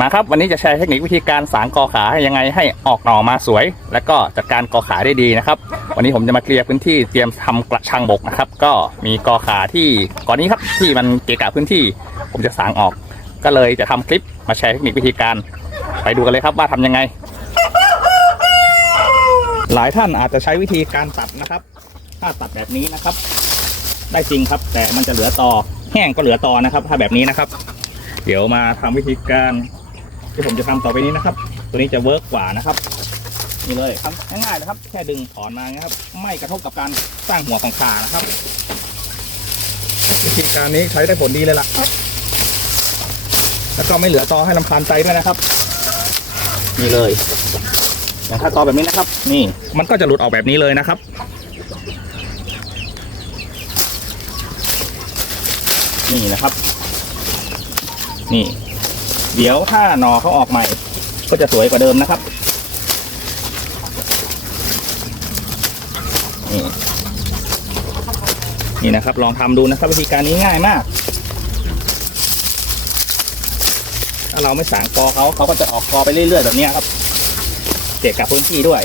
มาครับวันนี้จะแชร์เทคนิควิธีการสางกอขาให้ยังไงให้ออกหน่อมาสวย และก็จัดการกอขาได้ดีนะครับ วันนี้ผมจะมาเคลียร์พื้นที่เตรียมทำกระชังบกนะครับ ก็มีกอขาที่ก่อนนี้ครับที่มันเกะกะพื้นที่ ผมจะสางออก ก็เลยจะทำคลิปมาแชร์เทคนิควิธีการ ไปดูกันเลยครับว่าทำยังไง หลายท่านอาจจะใช้วิธีการตัดนะครับ ถ้าตัดแบบนี้นะครับ ได้จริงครับ แต่มันจะเหลือตอแห้งก็เหลือตอนะครับ ถ้าแบบนี้นะครับ เดี๋ยวมาทำวิธีการ ที่ผมจะทำต่อไปนี้นะครับ ตัวนี้จะเวิร์กกว่านะครับนี่เลยทำง่ายๆนะครับ แค่ดึงถอนมานะครับ ไม่กระทบกับการสร้างหัวของขานะครับ วิธีการนี้ใช้ได้ผลดีเลยล่ะแล้วก็ไม่เหลือตอให้ลำคาญใจด้วยนะครับ นี่เลยอย่างถ้าตอแบบนี้นะครับ นี่มันก็จะหลุดออกแบบนี้เลยนะครับ นี่นะครับ นี่ เดี๋ยวถ้าหนอเขาออกใหม่ ก็จะสวยกว่าเดิมนะครับนี่นี่นะครับ ลองทำดูนะครับ วิธีการนี้ง่ายมาก ถ้าเราไม่สางกอเขาเขาก็จะออกกอไปเรื่อยๆแบบนี้ครับเกะกับพื้นที่ด้วย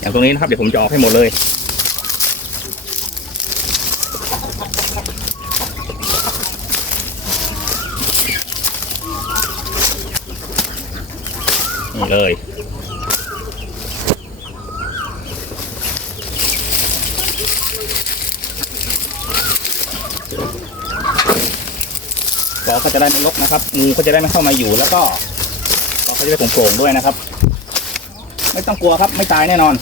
อย่างตรงนี้นะครับ เดี๋ยวผมจะออกให้หมดเลย นี่เลยกอก็จะได้ไม่ลกนะครับงูก็จะได้ไม่เข้ามาอยู่แล้วก็กอก็จะได้โปร่งๆด้วยนะครับ ไม่ต้องกลัวครับไม่ตายแน่นอน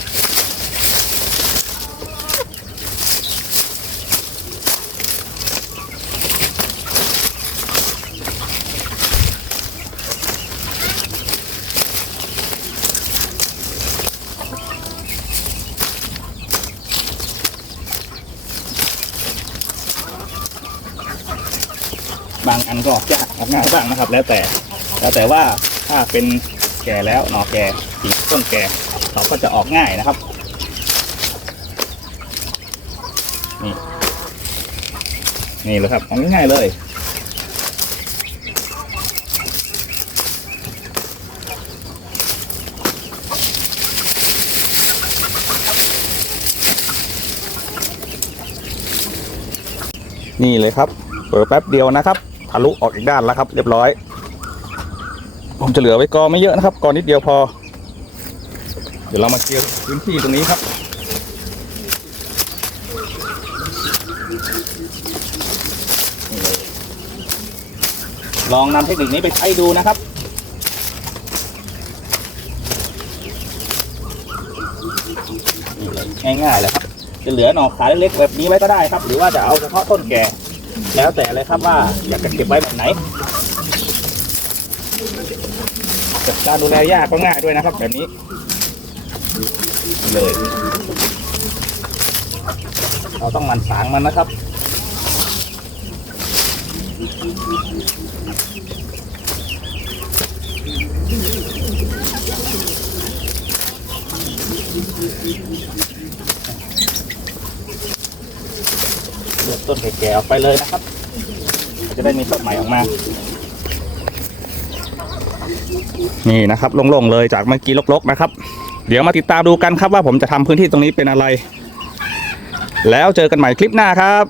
บางอันก็ออกยากออกง่ายบ้างนะครับ แล้วแต่ แล้วแต่ว่าถ้าเป็นแก่แล้วหนอแก่กิ่งต้นแก่เราก็จะออกง่ายนะครับนี่นี่เลยครับออกง่ายๆเลยนี่เลยครับ เปิดแป๊บเดียวนะครับ ทะลุออกอีกด้านแล้วครับ เรียบร้อย ผมจะเหลือไว้กอไม่เยอะนะครับกอนิดเดียวพอ เดี๋ยวเรามาเคลียร์พื้นที่ตรงนี้ครับลองนำเทคนิคนี้ไปใช้ดูนะครับ ง่ายๆเลยครับ จะเหลือหน่อขาเล็กๆแบบนี้ไว้ก็ได้ครับ หรือว่าจะเอาเฉพาะต้นแก่ แล้วแต่เลยครับว่าอยากจะเก็บไว้แบบไหนจัดการดูแลยากก็ง่ายด้วยนะครับ แบบนี้ เลย เราต้องหมันสางมันนะครับเือกต้นแก่ๆออกไปเลยนะครับ จะได้มีต้นใหม่ออกมา นี่นะครับโล่งๆเลยจากเมื่อกี้ลกๆนะครับ เดี๋ยวมาติดตามดูกันครับว่าผมจะทำพื้นที่ตรงนี้เป็นอะไร แล้วเจอกันใหม่คลิปหน้าครับ